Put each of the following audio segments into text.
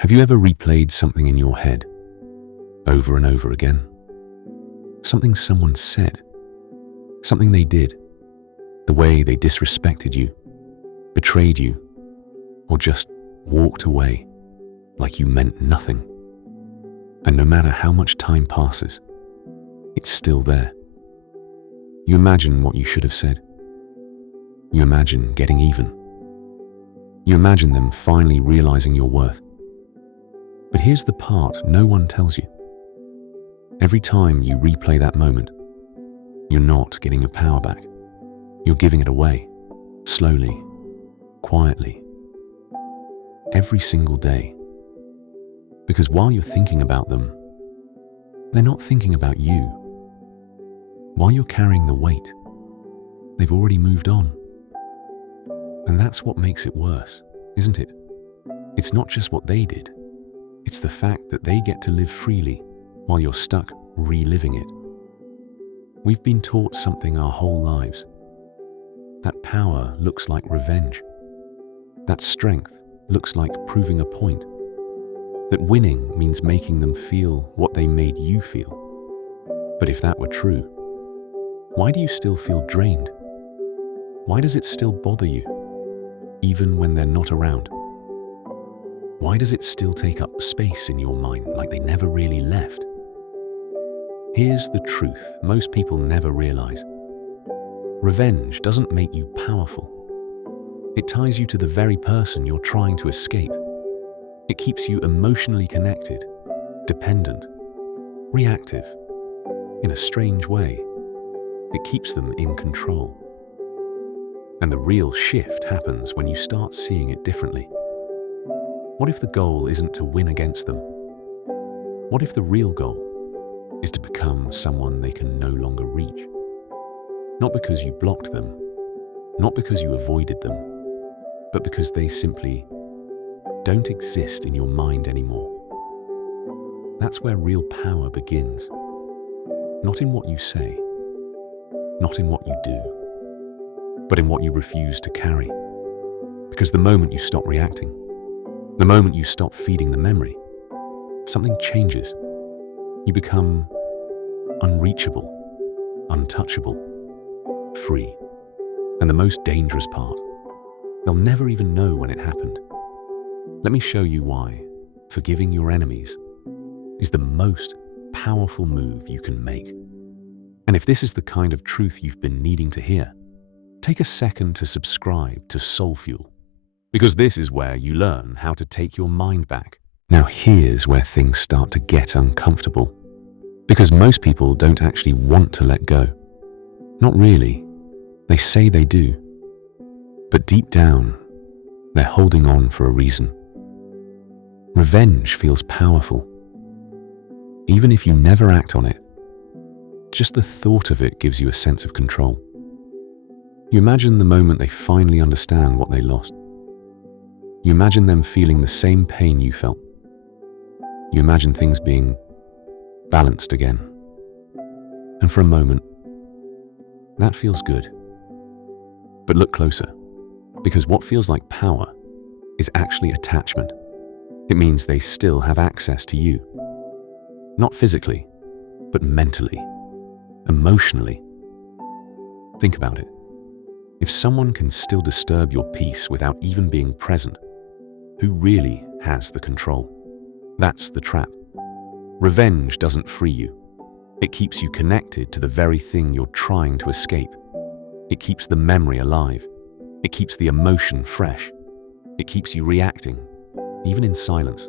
Have you ever replayed something in your head over and over again? Something someone said, something they did, the way they disrespected you, betrayed you, or just walked away like you meant nothing. And no matter how much time passes, it's still there. You imagine what you should have said. You imagine getting even. You imagine them finally realizing your worth. But here's the part no one tells you. Every time you replay that moment, you're not getting your power back. You're giving it away, slowly, quietly, every single day. Because while you're thinking about them, they're not thinking about you. While you're carrying the weight, they've already moved on. And that's what makes it worse, isn't it? It's not just what they did. It's the fact that they get to live freely while you're stuck reliving it. We've been taught something our whole lives. That power looks like revenge. That strength looks like proving a point. That winning means making them feel what they made you feel. But if that were true, why do you still feel drained? Why does it still bother you, even when they're not around? Why does it still take up space in your mind like they never really left? Here's the truth most people never realize. Revenge doesn't make you powerful. It ties you to the very person you're trying to escape. It keeps you emotionally connected, dependent, reactive. In a strange way, it keeps them in control. And the real shift happens when you start seeing it differently. What if the goal isn't to win against them? What if the real goal is to become someone they can no longer reach? Not because you blocked them, not because you avoided them, but because they simply don't exist in your mind anymore. That's where real power begins. Not in what you say, not in what you do, but in what you refuse to carry. Because the moment you stop reacting, the moment you stop feeding the memory, something changes. You become unreachable, untouchable, free. And the most dangerous part, they'll never even know when it happened. Let me show you why forgiving your enemies is the most powerful move you can make. And if this is the kind of truth you've been needing to hear, take a second to subscribe to Soul Fuel. Because this is where you learn how to take your mind back. Now here's where things start to get uncomfortable. Because most people don't actually want to let go. Not really. They say they do. But deep down, they're holding on for a reason. Revenge feels powerful. Even if you never act on it, just the thought of it gives you a sense of control. You imagine the moment they finally understand what they lost. You imagine them feeling the same pain you felt. You imagine things being balanced again. And for a moment, that feels good. But look closer, because what feels like power is actually attachment. It means they still have access to you. Not physically, but mentally, emotionally. Think about it. If someone can still disturb your peace without even being present, who really has the control? That's the trap. Revenge doesn't free you. It keeps you connected to the very thing you're trying to escape. It keeps the memory alive. It keeps the emotion fresh. It keeps you reacting, even in silence.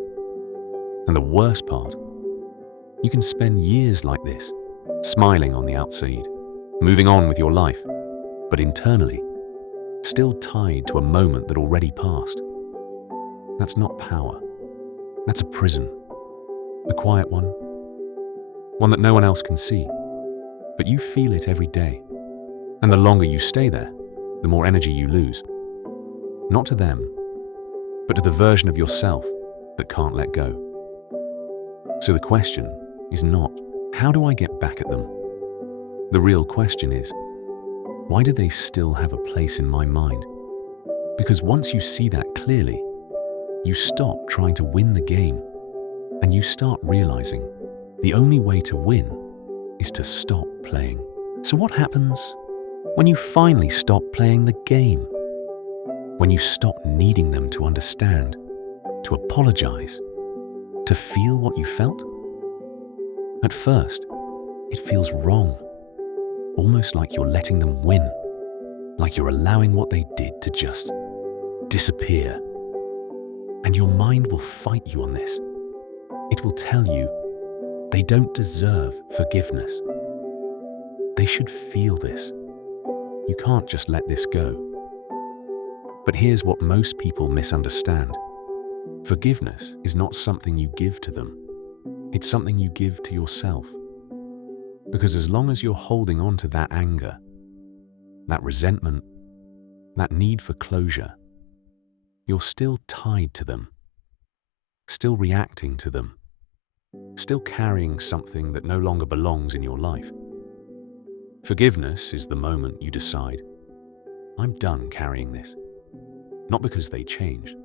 And the worst part, you can spend years like this, smiling on the outside, moving on with your life, but internally, still tied to a moment that already passed. That's not power. That's a prison. A quiet one. One that no one else can see. But you feel it every day. And the longer you stay there, the more energy you lose. Not to them, but to the version of yourself that can't let go. So the question is not, how do I get back at them? The real question is, why do they still have a place in my mind? Because once you see that clearly, you stop trying to win the game and you start realizing the only way to win is to stop playing. So what happens when you finally stop playing the game? When you stop needing them to understand, to apologize, to feel what you felt? At first, it feels wrong, almost like you're letting them win, like you're allowing what they did to just disappear. And your mind will fight you on this. It will tell you they don't deserve forgiveness. They should feel this. You can't just let this go. But here's what most people misunderstand. Forgiveness is not something you give to them. It's something you give to yourself. Because as long as you're holding on to that anger, that resentment, that need for closure, you're still tied to them, still reacting to them, still carrying something that no longer belongs in your life. Forgiveness is the moment you decide, I'm done carrying this. Not because they changed,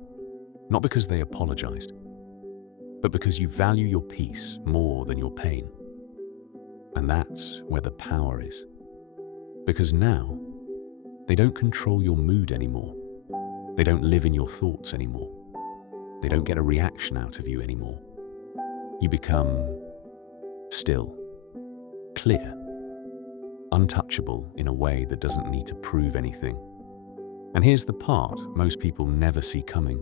not because they apologized, but because you value your peace more than your pain. And that's where the power is. Because now, they don't control your mood anymore. They don't live in your thoughts anymore. They don't get a reaction out of you anymore. You become still, clear, untouchable in a way that doesn't need to prove anything. And here's the part most people never see coming.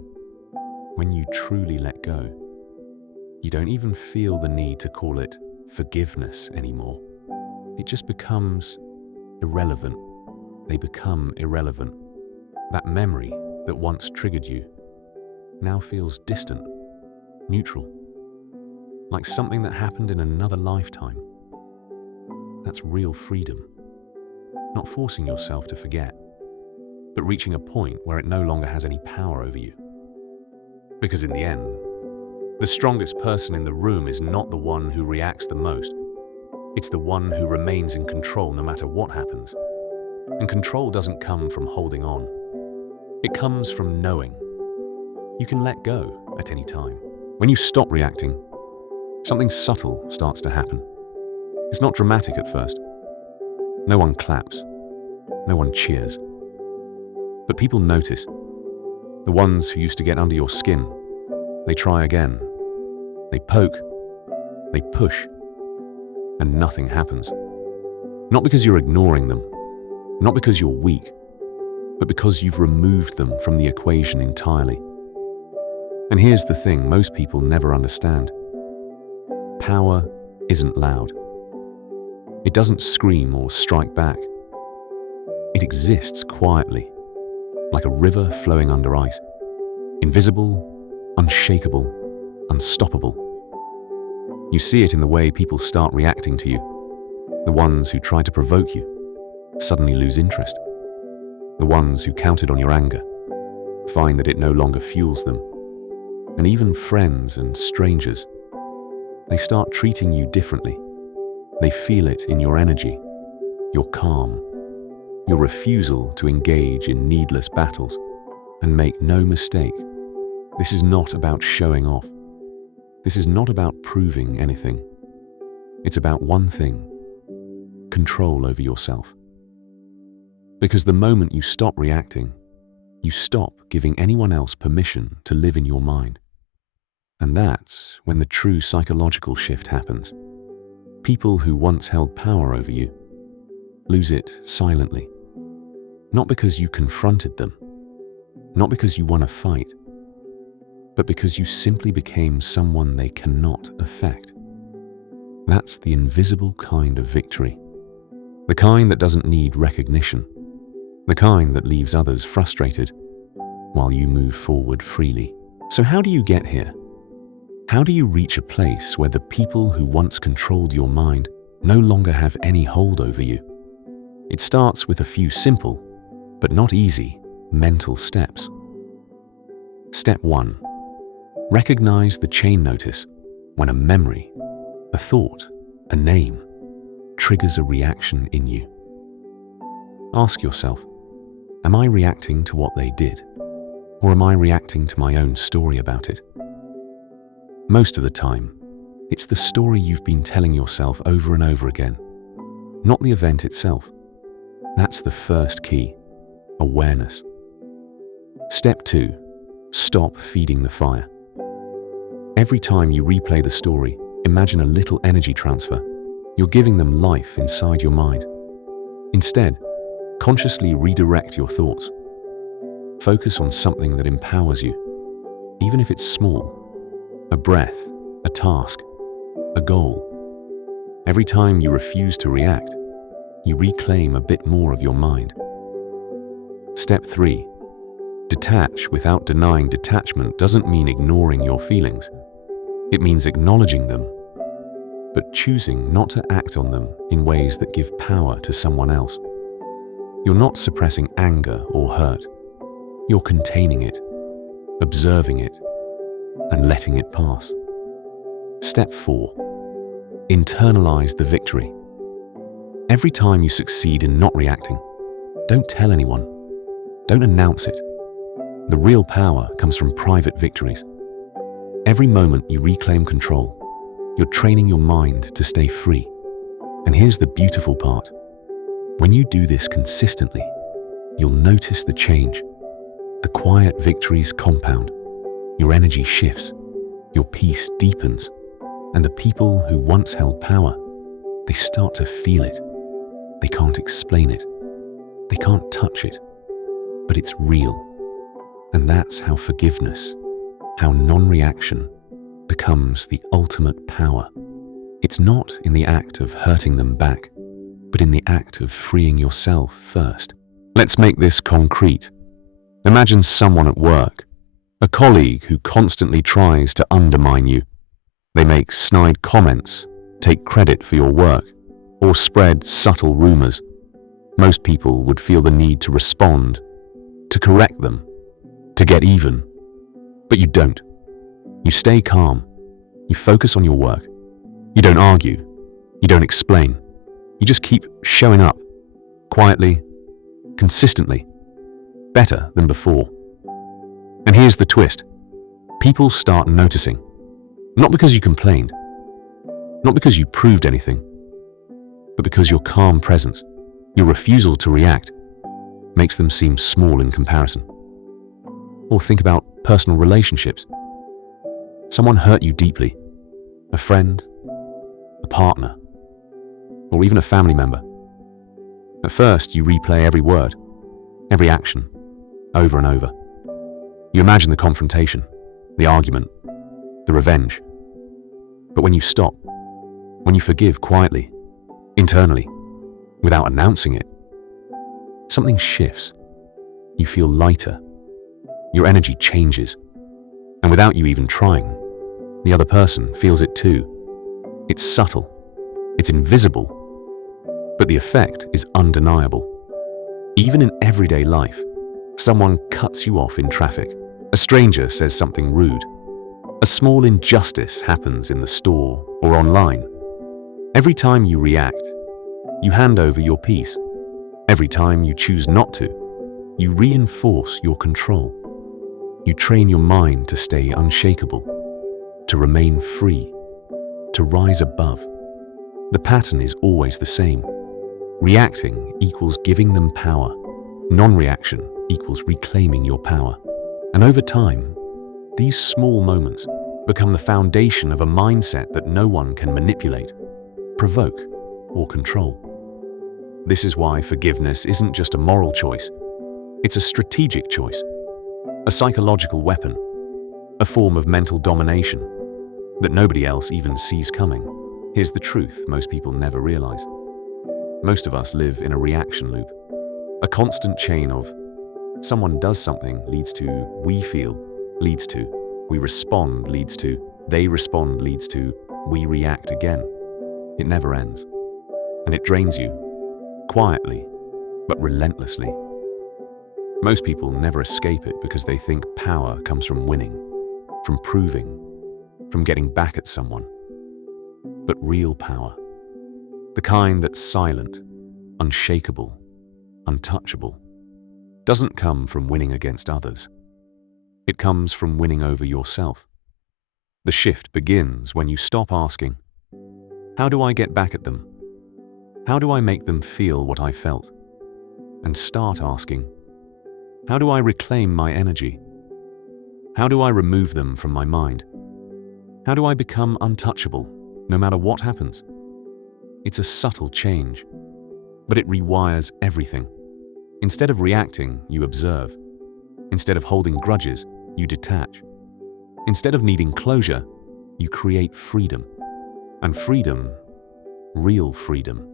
When you truly let go, you don't even feel the need to call it forgiveness anymore. It just becomes irrelevant. They become irrelevant. That memory that once triggered you now feels distant, neutral, like something that happened in another lifetime. That's real freedom. Not forcing yourself to forget, but reaching a point where it no longer has any power over you. Because in the end, the strongest person in the room is not the one who reacts the most. It's the one who remains in control no matter what happens. And control doesn't come from holding on. It comes from knowing. You can let go at any time. When you stop reacting, something subtle starts to happen. It's not dramatic at first. No one claps. No one cheers. But people notice. The ones who used to get under your skin, they try again. They poke. They push. And nothing happens. Not because you're ignoring them. Not because you're weak. But because you've removed them from the equation entirely. And here's the thing most people never understand. Power isn't loud. It doesn't scream or strike back. It exists quietly, like a river flowing under ice. Invisible, unshakable, unstoppable. You see it in the way people start reacting to you. The ones who try to provoke you suddenly lose interest. The ones who counted on your anger find that it no longer fuels them. And even friends and strangers, they start treating you differently. They feel it in your energy, your calm, your refusal to engage in needless battles. And make no mistake, this is not about showing off. This is not about proving anything. It's about one thing: control over yourself. Because the moment you stop reacting, you stop giving anyone else permission to live in your mind. And that's when the true psychological shift happens. People who once held power over you lose it silently. Not because you confronted them, not because you won a fight, but because you simply became someone they cannot affect. That's the invisible kind of victory. The kind that doesn't need recognition. The kind that leaves others frustrated while you move forward freely. So how do you get here? How do you reach a place where the people who once controlled your mind no longer have any hold over you? It starts with a few simple, but not easy, mental steps. Step 1. Recognize the chain notice when a memory, a thought, a name triggers a reaction in you. Ask yourself, am I reacting to what they did? Or am I reacting to my own story about it? Most of the time, it's the story you've been telling yourself over and over again, not the event itself. That's the first key: awareness. Step 2. Stop feeding the fire. Every time you replay the story, imagine a little energy transfer. You're giving them life inside your mind. Instead, consciously redirect your thoughts. Focus on something that empowers you, even if it's small: a breath, a task, a goal. Every time you refuse to react, you reclaim a bit more of your mind. Step 3. Detach without denying. Detachment doesn't mean ignoring your feelings. It means acknowledging them, but choosing not to act on them in ways that give power to someone else. You're not suppressing anger or hurt. You're containing it, observing it, and letting it pass. Step 4. Internalize the victory. Every time you succeed in not reacting, don't tell anyone. Don't announce it. The real power comes from private victories. Every moment you reclaim control, you're training your mind to stay free. And here's the beautiful part. When you do this consistently, you'll notice the change. The quiet victories compound. Your energy shifts. Your peace deepens. And the people who once held power, they start to feel it. They can't explain it. They can't touch it. But it's real. And that's how forgiveness, how non-reaction becomes the ultimate power. It's not in the act of hurting them back, but in the act of freeing yourself first. Let's make this concrete. Imagine someone at work, a colleague who constantly tries to undermine you. They make snide comments, take credit for your work, or spread subtle rumors. Most people would feel the need to respond, to correct them, to get even. But you don't. You stay calm. You focus on your work. You don't argue. You don't explain. You just keep showing up, quietly, consistently, better than before. And here's the twist. People start noticing. Not because you complained, not because you proved anything, but because your calm presence, your refusal to react, makes them seem small in comparison. Or think about personal relationships. Someone hurt you deeply, a friend, a partner, or even a family member. At first, you replay every word, every action, over and over. You imagine the confrontation, the argument, the revenge. But when you stop, when you forgive quietly, internally, without announcing it, something shifts. You feel lighter. Your energy changes. And without you even trying, the other person feels it too. It's subtle. It's invisible. But the effect is undeniable. Even in everyday life, someone cuts you off in traffic. A stranger says something rude. A small injustice happens in the store or online. Every time you react, you hand over your peace. Every time you choose not to, you reinforce your control. You train your mind to stay unshakable, to remain free, to rise above. The pattern is always the same. Reacting equals giving them power. Non-reaction equals reclaiming your power. And over time, these small moments become the foundation of a mindset that no one can manipulate, provoke, or control. This is why forgiveness isn't just a moral choice. It's a strategic choice, a psychological weapon, a form of mental domination that nobody else even sees coming. Here's the truth most people never realize. Most of us live in a reaction loop, a constant chain of someone does something leads to we feel, leads to we respond, leads to they respond, leads to we react again. It never ends. And it drains you, quietly, but relentlessly. Most people never escape it because they think power comes from winning, from proving, from getting back at someone. But real power, the kind that's silent, unshakable, untouchable, doesn't come from winning against others. It comes from winning over yourself. The shift begins when you stop asking, "How do I get back at them? How do I make them feel what I felt?" And start asking, "How do I reclaim my energy? How do I remove them from my mind? How do I become untouchable, no matter what happens?" It's a subtle change, but it rewires everything. Instead of reacting, you observe. Instead of holding grudges, you detach. Instead of needing closure, you create freedom. And freedom, real freedom,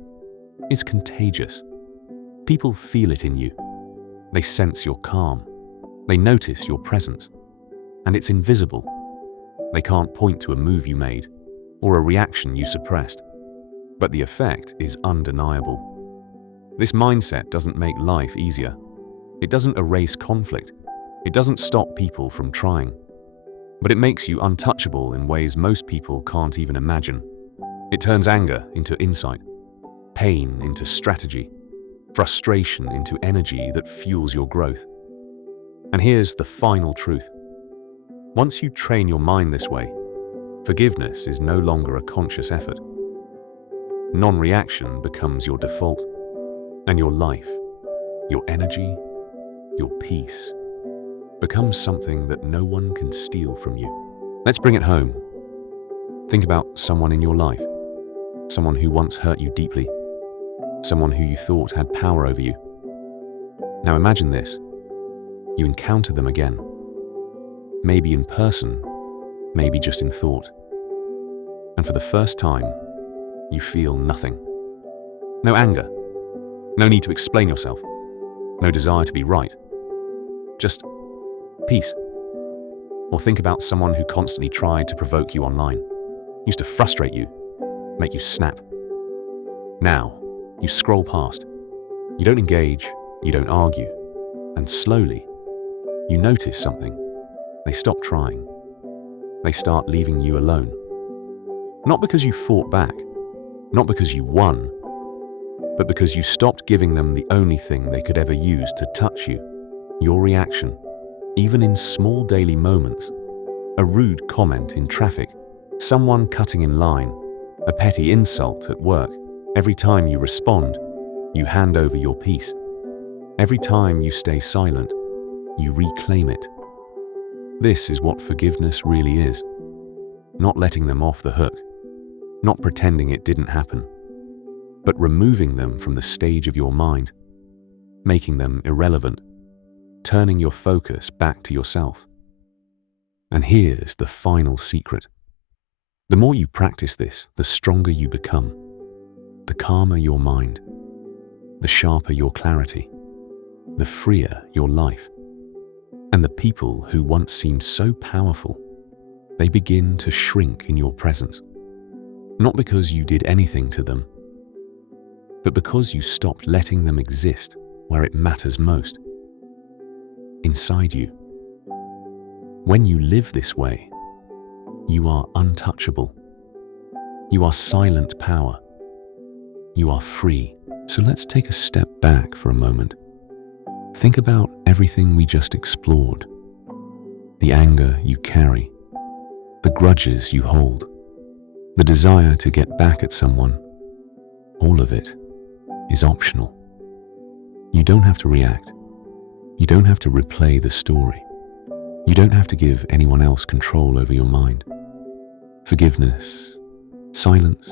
is contagious. People feel it in you. They sense your calm. They notice your presence. And it's invisible. They can't point to a move you made or a reaction you suppressed. But the effect is undeniable. This mindset doesn't make life easier. It doesn't erase conflict. It doesn't stop people from trying. But it makes you untouchable in ways most people can't even imagine. It turns anger into insight, pain into strategy, frustration into energy that fuels your growth. And here's the final truth. Once you train your mind this way, forgiveness is no longer a conscious effort. Non-reaction becomes your default, and your life, your energy, your peace becomes something that no one can steal from you. Let's bring it home. Think about someone in your life, someone who once hurt you deeply, someone who you thought had power over you. Now imagine this. You encounter them again, maybe in person, maybe just in thought. And for the first time, you feel nothing. No anger, no need to explain yourself, no desire to be right. Just peace. Or think about someone who constantly tried to provoke you online, used to frustrate you, make you snap. Now, you scroll past. You don't engage, you don't argue, and slowly, you notice something. They stop trying. They start leaving you alone. Not because you fought back, not because you won, but because you stopped giving them the only thing they could ever use to touch you, your reaction, even in small daily moments. A rude comment in traffic, someone cutting in line, a petty insult at work. Every time you respond, you hand over your peace. Every time you stay silent, you reclaim it. This is what forgiveness really is. Not letting them off the hook, not pretending it didn't happen, but removing them from the stage of your mind, making them irrelevant, turning your focus back to yourself. And here's the final secret. The more you practice this, the stronger you become, the calmer your mind, the sharper your clarity, the freer your life. And the people who once seemed so powerful, they begin to shrink in your presence. Not because you did anything to them, but because you stopped letting them exist where it matters most, inside you. When you live this way, you are untouchable. You are silent power. You are free. So let's take a step back for a moment. Think about everything we just explored. The anger you carry, the grudges you hold, the desire to get back at someone. All of it is optional. You don't have to react. You don't have to replay the story. You don't have to give anyone else control over your mind. Forgiveness, silence,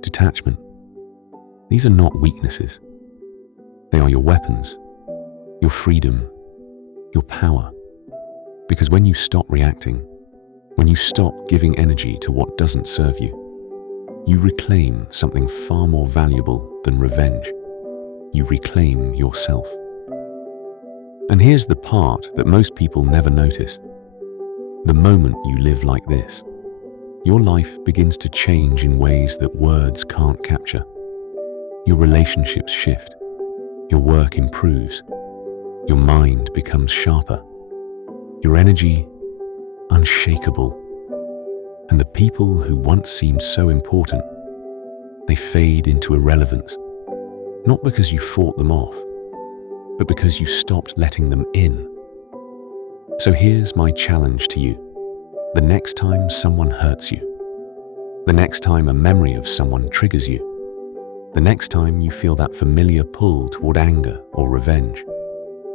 detachment. These are not weaknesses. They are your weapons, your freedom, your power. Because when you stop reacting, when you stop giving energy to what doesn't serve you, you reclaim something far more valuable than revenge. You reclaim yourself. And here's the part that most people never notice. The moment you live like this, your life begins to change in ways that words can't capture. Your relationships shift. Your work improves. Your mind becomes sharper. Your energy unshakable. And the people who once seemed so important, they fade into irrelevance. Not because you fought them off, but because you stopped letting them in. So here's my challenge to you. The next time someone hurts you, the next time a memory of someone triggers you, the next time you feel that familiar pull toward anger or revenge,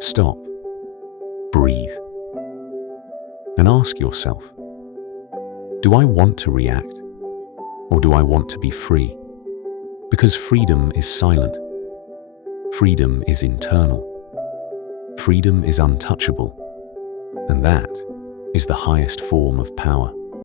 stop, breathe, and ask yourself, do I want to react, or do I want to be free? Because freedom is silent. Freedom is internal. Freedom is untouchable. And that is the highest form of power.